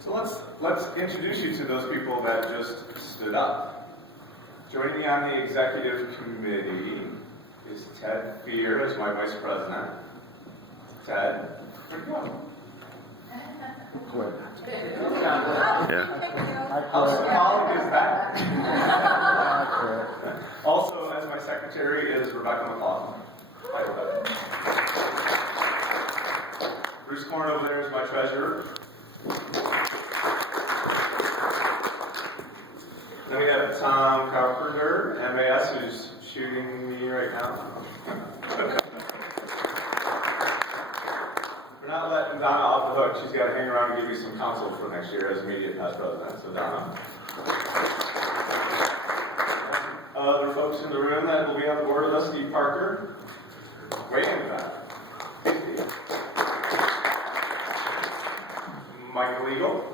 So let's introduce you to those people that just stood up. Joining me on the executive committee is Ted Fear as my vice president. Ted, where'd you go? How symbolic is that? Also, as my secretary is Rebecca McLaughlin. Hi, Rebecca. Bruce Korn over there is my treasurer. Then we have Tom Carpenter, MAS, who's shooting me right now. We're not letting Donna off the hook. She's got to hang around and give you some counsel for next year as immediate past president. So Donna. Other folks in the room that will be on the board with us, Steve Parker, way in the back. Michael Eagle.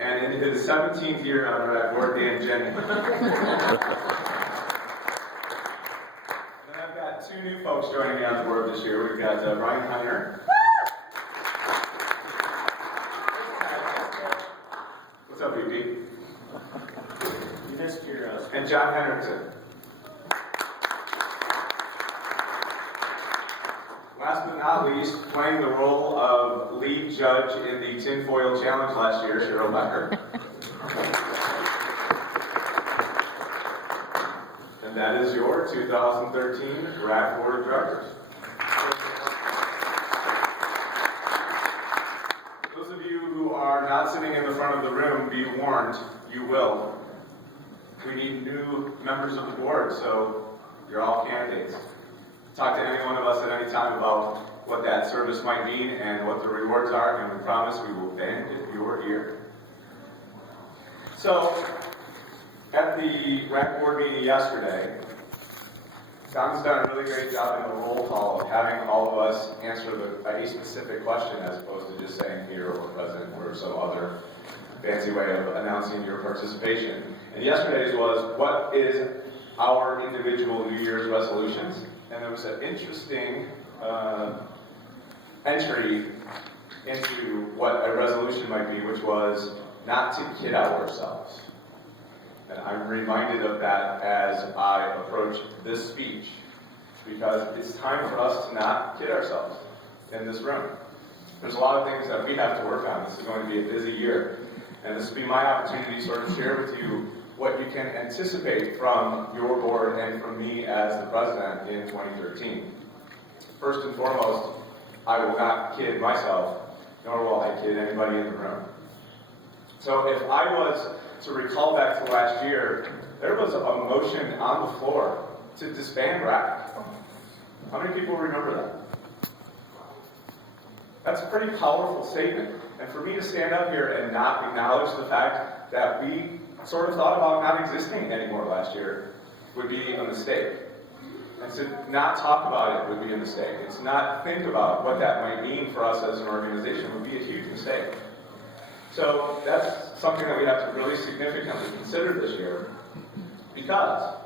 And in his 17th year on the RAC board, Dan Jennings. Then I've got two new folks joining me on the board this year. We've got Brian Heiner. What's up, VP? You missed your And John Hendrickson. Last but not least, playing the role of lead judge in the tinfoil challenge last year, Cheryl Becker. And that is your 2013 RAC Board of Directors. Those of you who are not sitting in the front of the room, be warned, you will. We need new members of the board, so you're all candidates. Talk to any one of us at any time about what that service might mean and what the rewards are, and we promise we will bend your ear. So, at the RAC board meeting yesterday, Don's done a really great job in the roll call of having all of us answer a specific question as opposed to just saying here or present or some other fancy way of announcing your participation. And yesterday's was, what is our individual New Year's resolutions? And there was an interesting entry into what a resolution might be, which was not to kid out ourselves. And I'm reminded of that as I approach this speech, because it's time for us to not kid ourselves in this room. There's a lot of things that we have to work on. This is going to be a busy year. And this will be my opportunity to sort of share with you what you can anticipate from your board and from me as the president in 2013. First and foremost, I will not kid myself, nor will I kid anybody in the room. So if I was to recall back to last year, there was a motion on the floor to disband RAC. How many people remember that? That's a pretty powerful statement. And for me to stand up here and not acknowledge the fact that we sort of thought about not existing anymore last year would be a mistake. And to not talk about it would be a mistake. And to not think about what that might mean for us as an organization would be a huge mistake. So that's something that we have to really significantly consider this year. Because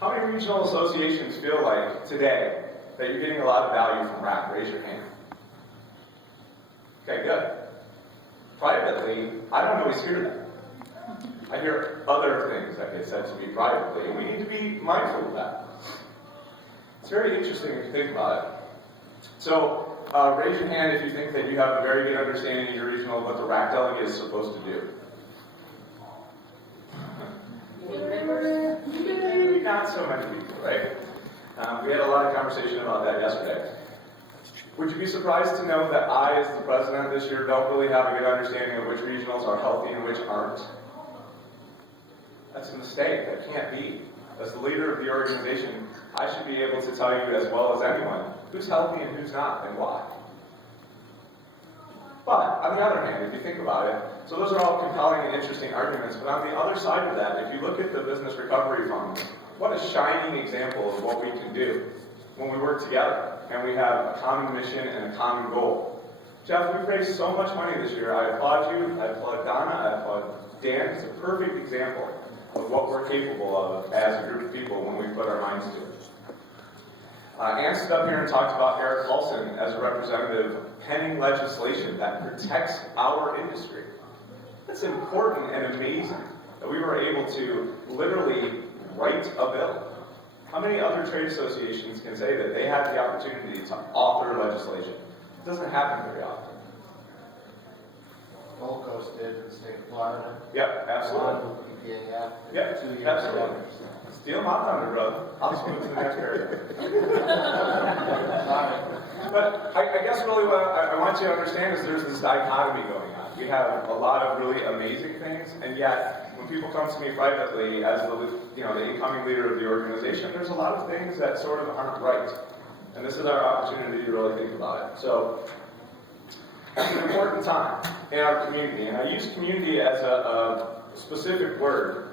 how many regional associations feel like today that you're getting a lot of value from RAC? Raise your hand. Okay, good. Privately, I don't always hear that. I hear other things that get said to me privately, and we need to be mindful of that. It's very interesting if you think about it. So, raise your hand if you think that you have a very good understanding in your regional of what the RAC delegate is supposed to do. Maybe not so many people, right? We had a lot of conversation about that yesterday. Would you be surprised to know that I, as the president this year, don't really have a good understanding of which regionals are healthy and which aren't? That's a mistake. That can't be. As the leader of the organization, I should be able to tell you as well as anyone who's healthy and who's not and why. But, on the other hand, if you think about it, so those are all compelling and interesting arguments, but on the other side of that, if you look at the Business Recovery Fund, what a shining example of what we can do when we work together and we have a common mission and a common goal. Jeff, we've raised so much money this year. I applaud you, I applaud Donna, I applaud Dan. It's a perfect example. of what we're capable of as a group of people when we put our minds to it. Ann stood up here and talked about Eric Paulson as a representative penning legislation that protects our industry. It's important and amazing that we were able to literally write a bill. How many other trade associations can say that they have the opportunity to author legislation? It doesn't happen very often. Gold Coast did in the state of Florida. Yep, absolutely. PPA Act. Yep, 2 years absolutely. ago. Steal my thunder, brother. I'll just move to the next area. Sorry. But I guess really what I want you to understand is there's this dichotomy going on. We have a lot of really amazing things, and yet when people come to me privately as the incoming leader of the organization, there's a lot of things that sort of aren't right. And this is our opportunity to really think about it. So it's an important time in our community, and I use community as a specific word.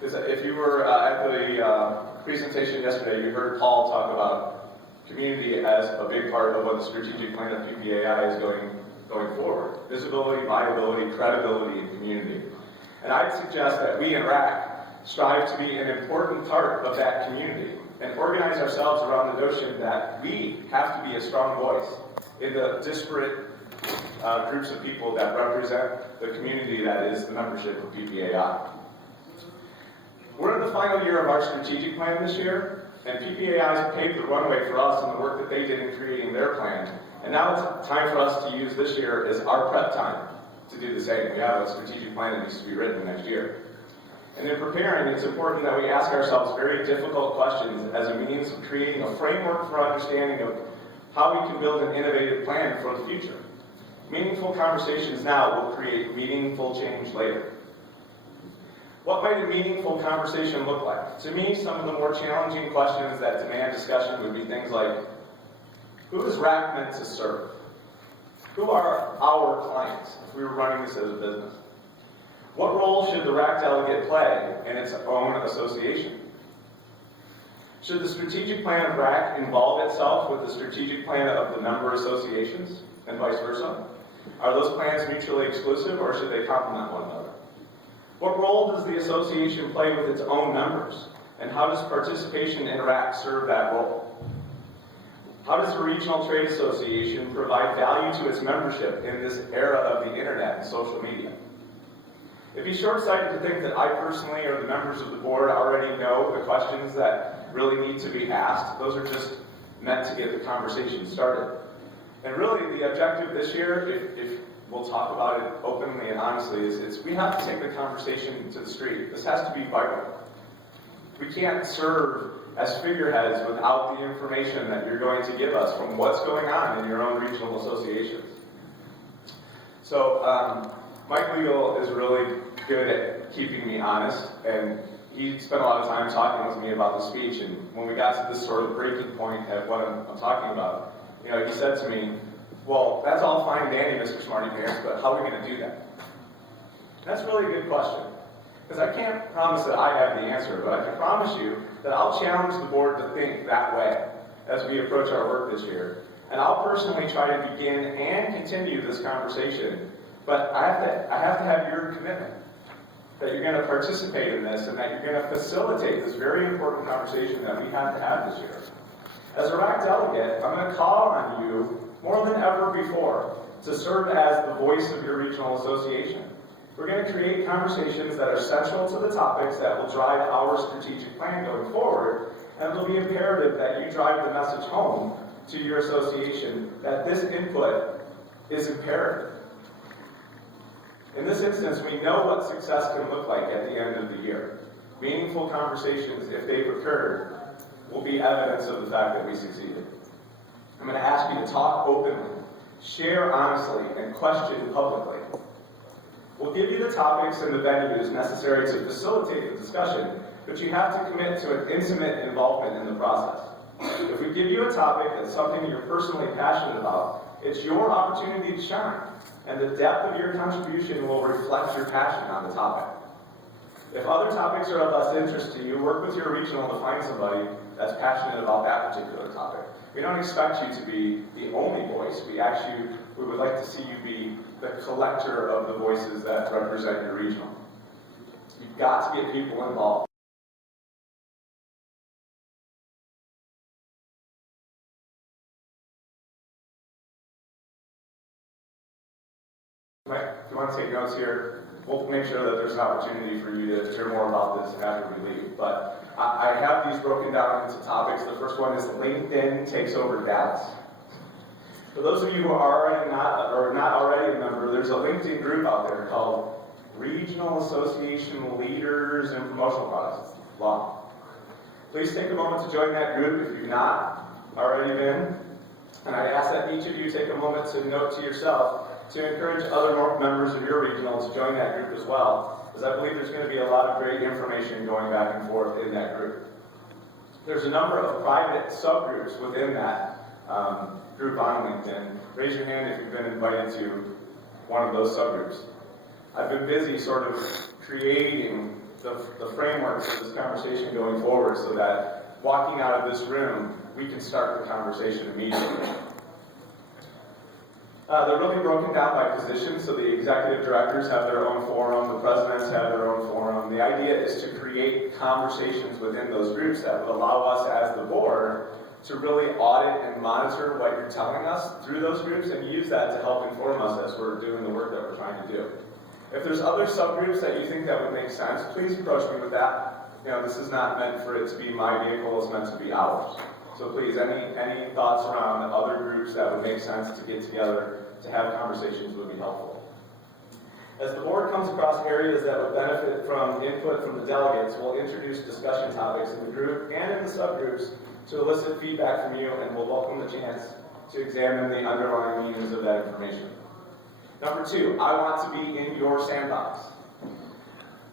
Because if you were at the presentation yesterday, you heard Paul talk about community as a big part of what the strategic plan of PPAI is going forward. Visibility, viability, credibility, and community. And I'd suggest that we in RAC strive to be an important part of that community and organize ourselves around the notion that we have to be a strong voice in the disparate groups of people that represent the community that is the membership of PPAI. We're in the final year of our strategic plan this year, and PPAI has paved the runway for us in the work that they did in creating their plan. And now it's time for us to use this year as our prep time to do the same. We have a strategic plan that needs to be written next year. And in preparing, it's important that we ask ourselves very difficult questions as a means of creating a framework for understanding of how we can build an innovative plan for the future. Meaningful conversations now will create meaningful change later. What might a meaningful conversation look like? To me, some of the more challenging questions that demand discussion would be things like, who is RAC meant to serve? Who are our clients if we were running this as a business? What role should the RAC delegate play in its own association? Should the strategic plan of RAC involve itself with the strategic plan of the member associations, and vice versa? Are those plans mutually exclusive, or should they complement one another? What role does the association play with its own members, and how does participation in RAC serve that role? How does a regional trade association provide value to its membership in this era of the internet and social media? It'd be short-sighted to think that I personally or the members of the board already know the questions that really need to be asked. Those are just meant to get the conversation started. And really, the objective this year, if we'll talk about it openly and honestly, is we have to take the conversation to the street. This has to be vital. We can't serve as figureheads without the information that you're going to give us from what's going on in your own regional associations. So Mike Legal is really good at keeping me honest, and he spent a lot of time talking with me about the speech, and when we got to this sort of breaking point at what I'm talking about, he said to me, well, that's all fine and dandy, Mr. Smarty Pants, but how are we going to do that? And that's really a good question, because I can't promise that I have the answer, but I can promise you that I'll challenge the board to think that way as we approach our work this year. And I'll personally try to begin and continue this conversation, but I have to have your commitment that you're going to participate in this and that you're going to facilitate this very important conversation that we have to have this year. As a RAC delegate, I'm going to call on you more than ever before to serve as the voice of your regional association. We're going to create conversations that are central to the topics that will drive our strategic plan going forward, and it'll be imperative that you drive the message home to your association that this input is imperative. In this instance, we know what success can look like at the end of the year. Meaningful conversations, if they've occurred, will be evidence of the fact that we succeeded. I'm going to ask you to talk openly, share honestly, and question publicly. We'll give you the topics and the venues necessary to facilitate the discussion, but you have to commit to an intimate involvement in the process. If we give you a topic that's something you're personally passionate about, it's your opportunity to shine, and the depth of your contribution will reflect your passion on the topic. If other topics are of less interest to you, work with your regional to find somebody that's passionate about that particular topic. We don't expect you to be the only voice. We would like to see you be the collector of the voices that represent your regional. You've got to get people involved. you want to take notes here, we'll make sure that there's an opportunity for you to hear more about this after we leave. But I have these broken down into topics. The first one is LinkedIn takes over Dallas. For those of you who are already not already a member, there's a LinkedIn group out there called Regional Association Leaders in Promotional Products. It's long. Please take a moment to join that group if you've not already been. And I ask that each of you take a moment to note to yourself to encourage other members of your regional to join that group as well, because I believe there's going to be a lot of great information going back and forth in that group. There's a number of private subgroups within that group on LinkedIn. Raise your hand if you've been invited to one of those subgroups. I've been busy sort of creating the framework for this conversation going forward so that walking out of this room, we can start the conversation immediately. They're really broken down by position, so the executive directors have their own forum, the presidents have their own forum. The idea is to create conversations within those groups that would allow us as the board to really audit and monitor what you're telling us through those groups and use that to help inform us as we're doing the work that we're trying to do. If there's other subgroups that you think that would make sense, please approach me with that. You know, this is not meant for it to be my vehicle, it's meant to be ours. So please, any thoughts around other groups that would make sense to get together to have conversations would be helpful. As the board comes across areas that would benefit from input from the delegates, we'll introduce discussion topics in the group and in the subgroups to elicit feedback from you, and we'll welcome the chance to examine the underlying meanings of that information. Number two, I want to be in your sandbox.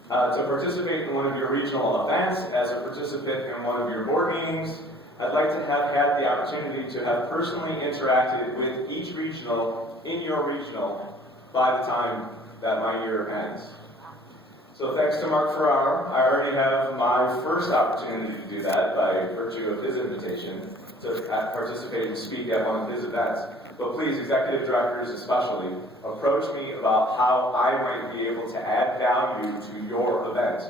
To participate in one of your regional events, as a participant in one of your board meetings, I'd like to have had the opportunity to have personally interacted with each regional in your regional by the time that my year ends. So thanks to Mark Farrar, I already have my first opportunity to do that by virtue of his invitation to participate and speak at one of his events. But please, executive directors especially, approach me about how I might be able to add value to your event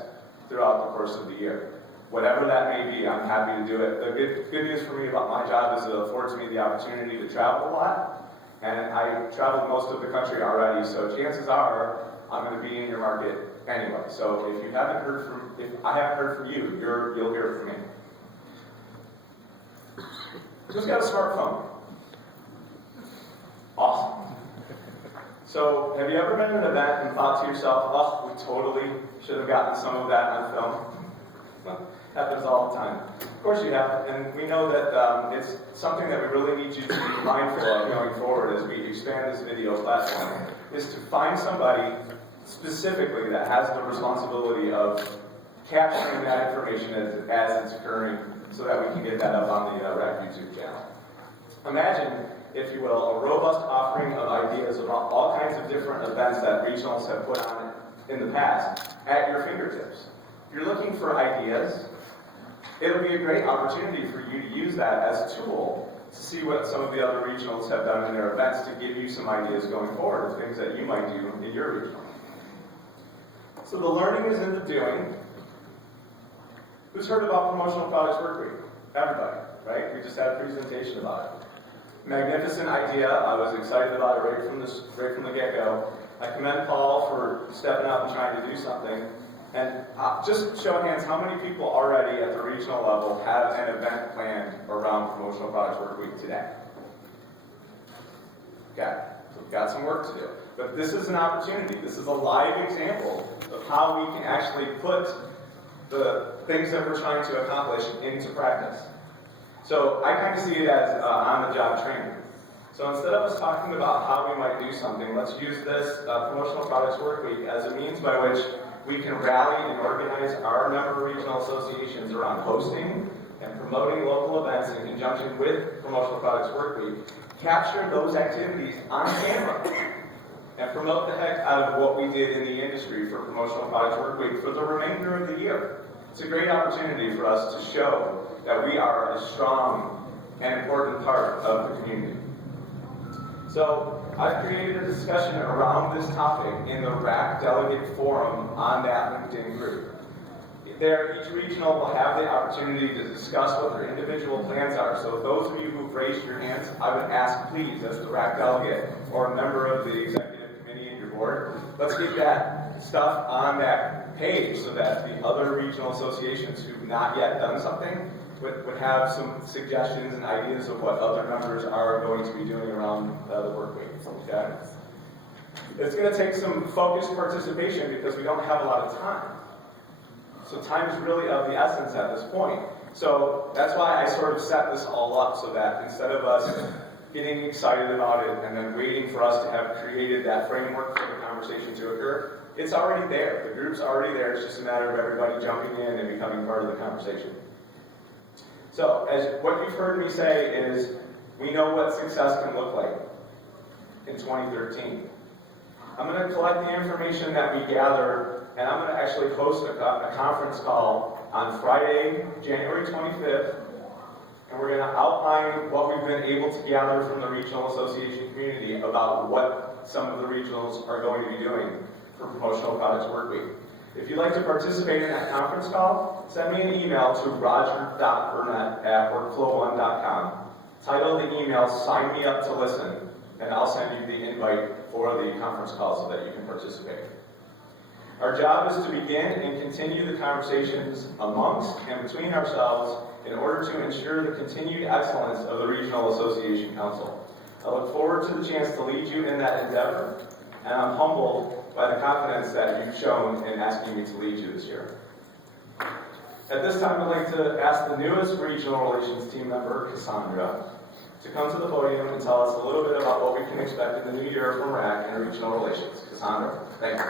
throughout the course of the year. Whatever that may be, I'm happy to do it. The good news for me about my job is it affords me the opportunity to travel a lot, and I travel most of the country already, so chances are I'm going to be in your market anyway. So if I haven't heard from you, you'll hear from me. Who's got a smartphone? Awesome. So have you ever been at an event and thought to yourself, oh, we totally should have gotten some of that on film? Happens all the time. Of course you have, and we know that it's something that we really need you to be mindful of going forward as we expand this video platform, is to find somebody specifically that has the responsibility of capturing that information as it's occurring so that we can get that up on the RAC YouTube channel. Imagine, if you will, a robust offering of ideas about all kinds of different events that regionals have put on in the past at your fingertips. If you're looking for ideas, it'll be a great opportunity for you to use that as a tool to see what some of the other regionals have done in their events to give you some ideas going forward of things that you might do in your regional. So the learning is in the doing. Who's heard about Promotional Products Work Week? Everybody, right? We just had a presentation about it. Magnificent idea. I was excited about it right from the get-go. I commend Paul for stepping out and trying to do something. And just show of hands, how many people already at the regional level have an event planned around Promotional Products Work Week today? Okay, so we've got some work to do. But this is an opportunity. This is a live example of how we can actually put the things that we're trying to accomplish into practice. So I kind of see it as on-the-job training. So instead of us talking about how we might do something, let's use this Promotional Products Work Week as a means by which we can rally and organize our member regional associations around hosting and promoting local events in conjunction with Promotional Products Work Week. Capture those activities on camera and promote the heck out of what we did in the industry for Promotional Products Work Week for the remainder of the year. It's a great opportunity for us to show that we are a strong and important part of the community. So I've created a discussion around this topic in the RAC Delegate Forum on that LinkedIn group. There, each regional will have the opportunity to discuss what their individual plans are. So those of you who've raised your hands, I would ask please, as the RAC delegate or a member of the executive committee in your board report. Let's get that stuff on that page so that the other regional associations who've not yet done something would have some suggestions and ideas of what other members are going to be doing around the work week. Okay? It's going to take some focused participation because we don't have a lot of time. So time is really of the essence at this point. So that's why I sort of set this all up so that instead of us getting excited about it and then waiting for us to have created that framework for the conversation to occur, it's already there. The group's already there. It's just a matter of everybody jumping in and becoming part of the conversation. So, as what you've heard me say is, we know what success can look like in 2013. I'm going to collect the information that we gather, and I'm going to actually host a conference call on Friday, January 25th, and we're going to outline what we've been able to gather from the regional association community about what some of the regionals are going to be doing for Promotional Products Work Week. If you'd like to participate in that conference call, send me an email to roger.burnett@workflow1.com. Title the email, "Sign me up to listen," and I'll send you the invite for the conference call so that you can participate. Our job is to begin and continue the conversations amongst and between ourselves in order to ensure the continued excellence of the Regional Association Council. I look forward to the chance to lead you in that endeavor, and I'm humbled by the confidence that you've shown in asking me to lead you this year. At this time, I'd like to ask the newest Regional Relations team member, Cassandra, to come to the podium and tell us a little bit about what we can expect in the new year from RAC and Regional Relations. Cassandra, thank you.